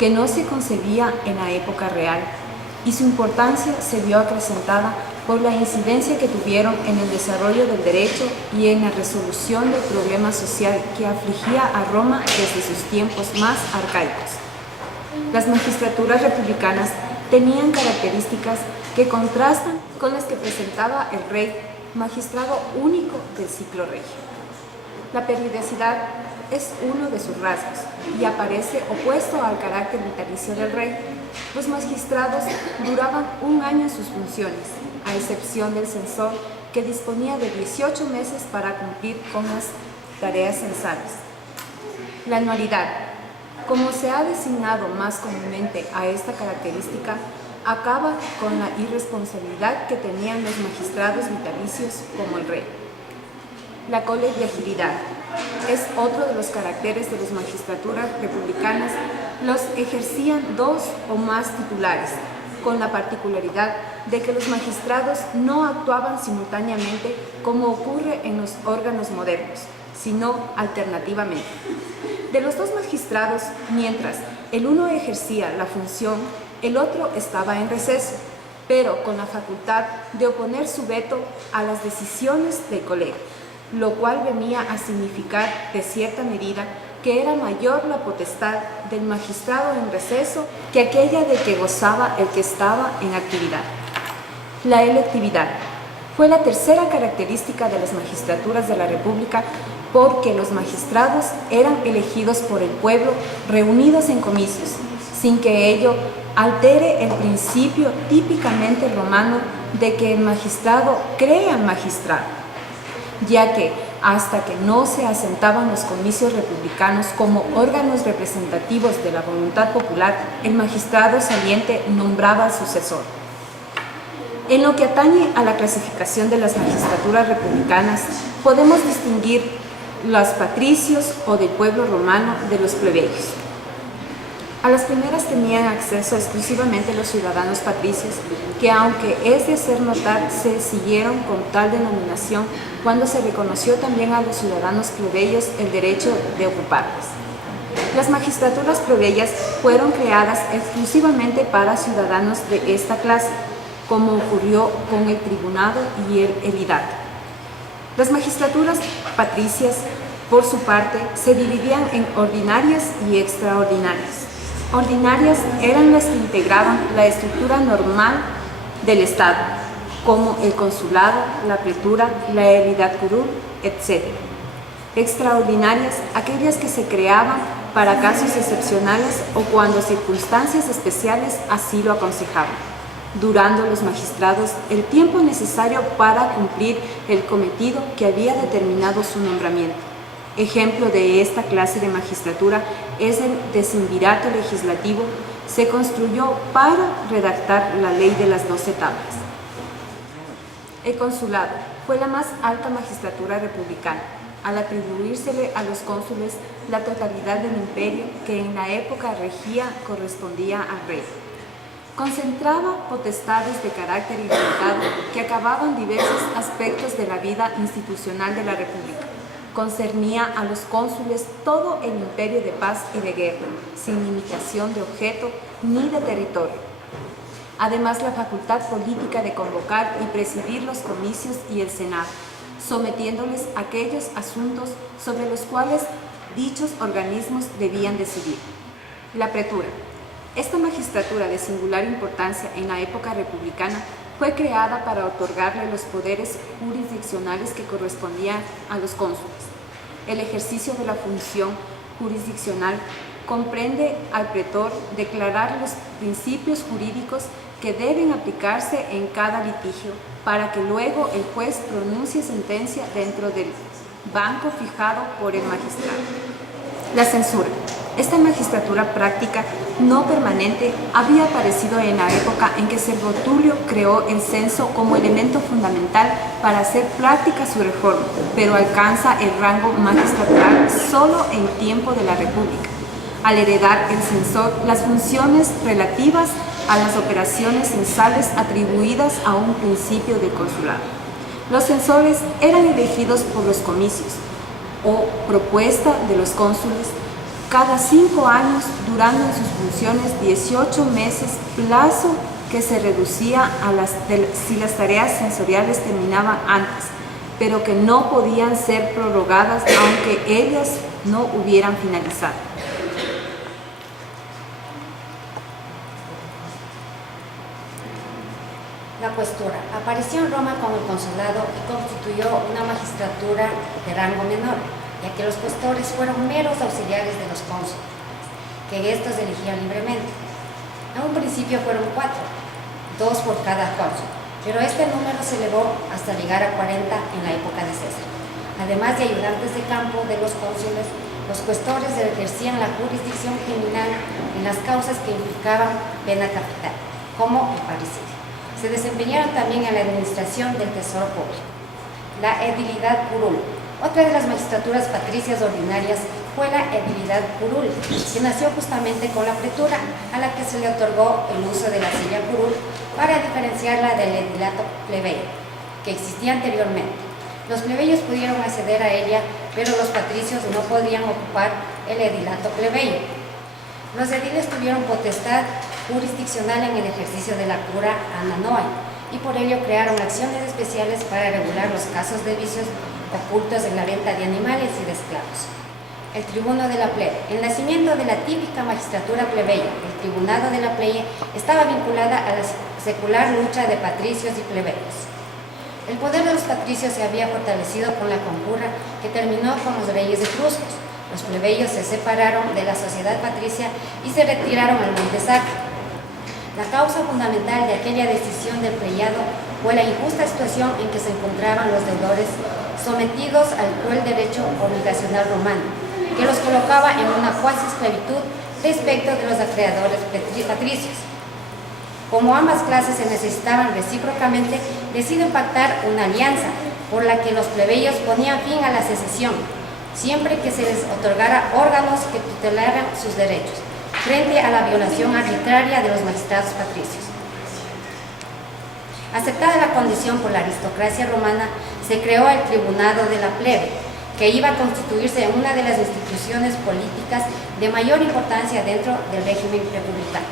que no se concebía en la época real, y su importancia se vio acrecentada por la incidencia que tuvieron en el desarrollo del derecho y en la resolución del problema social que afligía a Roma desde sus tiempos más arcaicos. Las magistraturas republicanas tenían características que contrastan con las que presentaba el rey, magistrado único del ciclo regio. La periodicidad es uno de sus rasgos y aparece opuesto al carácter vitalicio del rey. Los magistrados duraban un año en sus funciones, a excepción del censor, que disponía de 18 meses para cumplir con las tareas censales. La anualidad, como se ha designado más comúnmente a esta característica, acaba con la irresponsabilidad que tenían los magistrados vitalicios como el rey. La colegialidad es otro de los caracteres de las magistraturas republicanas. Los ejercían dos o más titulares, con la particularidad de que los magistrados no actuaban simultáneamente como ocurre en los órganos modernos, sino alternativamente. De los dos magistrados, mientras el uno ejercía la función, el otro estaba en receso, pero con la facultad de oponer su veto a las decisiones del colegio, lo cual venía a significar, de cierta medida, que era mayor la potestad del magistrado en receso que aquella de que gozaba el que estaba en actividad. La electividad fue la tercera característica de las magistraturas de la República, porque los magistrados eran elegidos por el pueblo reunidos en comicios, sin que ello altere el principio típicamente romano de que el magistrado crea magistrado, ya que hasta que no se asentaban los comicios republicanos como órganos representativos de la voluntad popular, el magistrado saliente nombraba al sucesor. En lo que atañe a la clasificación de las magistraturas republicanas, podemos distinguir los patricios o del pueblo romano de los plebeyos. A las primeras tenían acceso exclusivamente los ciudadanos patricios, que aunque es de hacer notar, se siguieron con tal denominación cuando se reconoció también a los ciudadanos plebeyos el derecho de ocuparlas. Las magistraturas plebeyas fueron creadas exclusivamente para ciudadanos de esta clase, como ocurrió con el tribunado y el edilado. Las magistraturas patricias, por su parte, se dividían en ordinarias y extraordinarias. Ordinarias eran las que integraban la estructura normal del Estado, como el consulado, la pretura, la edilidad curul, etc. Extraordinarias, aquellas que se creaban para casos excepcionales o cuando circunstancias especiales así lo aconsejaban, durando los magistrados el tiempo necesario para cumplir el cometido que había determinado su nombramiento. Ejemplo de esta clase de magistratura es el decimvirato legislativo. Se construyó para redactar la ley de las 12 tablas. El consulado fue la más alta magistratura republicana, al atribuírsele a los cónsules la totalidad del imperio que en la época regía correspondía al rey. Concentraba potestades de carácter ilimitado que acababan diversos aspectos de la vida institucional de la República. Concernía a los cónsules todo el imperio de paz y de guerra, sin limitación de objeto ni de territorio. Además, la facultad política de convocar y presidir los comicios y el Senado, sometiéndoles aquellos asuntos sobre los cuales dichos organismos debían decidir. La pretura. Esta magistratura de singular importancia en la época republicana fue creada para otorgarle los poderes jurisdiccionales que correspondían a los cónsules. El ejercicio de la función jurisdiccional comprende al pretor declarar los principios jurídicos que deben aplicarse en cada litigio para que luego el juez pronuncie sentencia dentro del banco fijado por el magistrado. La censura. Esta magistratura práctica no permanente había aparecido en la época en que Servio Tulio creó el censo como elemento fundamental para hacer práctica su reforma, pero alcanza el rango magistratural solo en tiempo de la República, al heredar el censor las funciones relativas a las operaciones censales atribuidas a un principio del consulado. Los censores eran elegidos por los comicios o propuesta de los cónsules cada 5 años, durando en sus funciones 18 meses, plazo que se reducía si las tareas sensoriales terminaban antes, pero que no podían ser prorrogadas aunque ellas no hubieran finalizado. La cuestura apareció en Roma con el consulado y constituyó una magistratura de rango menor, ya que los cuestores fueron meros auxiliares de los cónsules, que estos elegían libremente. En un principio fueron 4, 2 por cada cónsul, pero este número se elevó hasta llegar a 40 en la época de César. Además de ayudantes de campo de los cónsules, los cuestores ejercían la jurisdicción criminal en las causas que implicaban pena capital, como el parricidio. Se desempeñaron también en la administración del tesoro público. La edilidad curul. Otra de las magistraturas patricias ordinarias fue la edilidad curul, que nació justamente con la pretura, a la que se le otorgó el uso de la silla curul para diferenciarla del edilato plebeyo, que existía anteriormente. Los plebeyos pudieron acceder a ella, pero los patricios no podían ocupar el edilato plebeyo. Los ediles tuvieron potestad jurisdiccional en el ejercicio de la cura ananoe y por ello crearon acciones especiales para regular los casos de vicios ocultos en la venta de animales y de esclavos. El tribuno de la plebe. El nacimiento de la típica magistratura plebeya, el tribunado de la plebe, estaba vinculada a la secular lucha de patricios y plebeyos. El poder de los patricios se había fortalecido con la conjura que terminó con los reyes etruscos. Los plebeyos se separaron de la sociedad patricia y se retiraron al monte sacro. La causa fundamental de aquella decisión del pleyado fue la injusta situación en que se encontraban los deudores sometidos al cruel derecho obligacional romano, que los colocaba en una cuasi esclavitud respecto de los acreedores patricios. Como ambas clases se necesitaban recíprocamente, deciden pactar una alianza por la que los plebeyos ponían fin a la secesión, siempre que se les otorgara órganos que tutelaran sus derechos, frente a la violación arbitraria de los magistrados patricios. Aceptada la condición por la aristocracia romana, se creó el Tribunado de la Plebe, que iba a constituirse en una de las instituciones políticas de mayor importancia dentro del régimen republicano.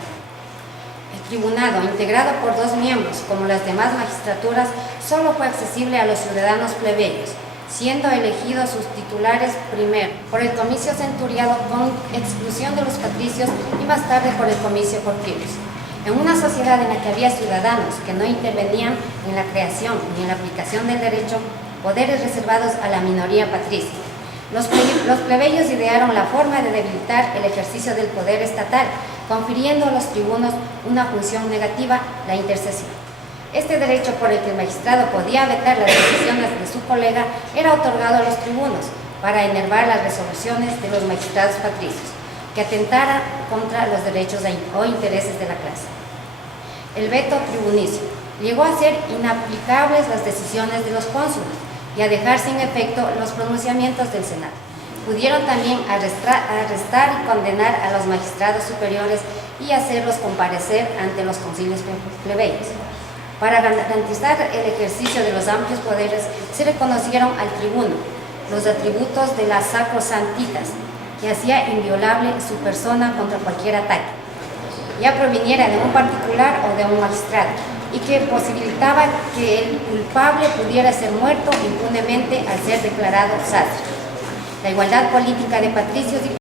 El tribunado, integrado por 2 miembros, como las demás magistraturas, solo fue accesible a los ciudadanos plebeyos, siendo elegidos sus titulares primero por el comicio centuriado con exclusión de los patricios y más tarde por el comicio cortilis. En una sociedad en la que había ciudadanos que no intervenían en la creación ni en la aplicación del derecho, poderes reservados a la minoría patricia, los plebeyos idearon la forma de debilitar el ejercicio del poder estatal, confiriendo a los tribunos una función negativa, la intercesión. Este derecho por el que el magistrado podía vetar las decisiones de su colega era otorgado a los tribunos para enervar las resoluciones de los magistrados patricios, que atentaran contra los derechos o intereses de la clase. El veto tribunicio. Llegó a ser inaplicables las decisiones de los cónsules y a dejar sin efecto los pronunciamientos del Senado. Pudieron también arrestar y condenar a los magistrados superiores y hacerlos comparecer ante los concilios plebeyos. Para garantizar el ejercicio de los amplios poderes, se reconocieron al tribuno los atributos de las sacrosantitas, que hacía inviolable su persona contra cualquier ataque, ya proviniera de un particular o de un magistrado, y que posibilitaba que el culpable pudiera ser muerto impunemente al ser declarado sastre. La igualdad política de patricios y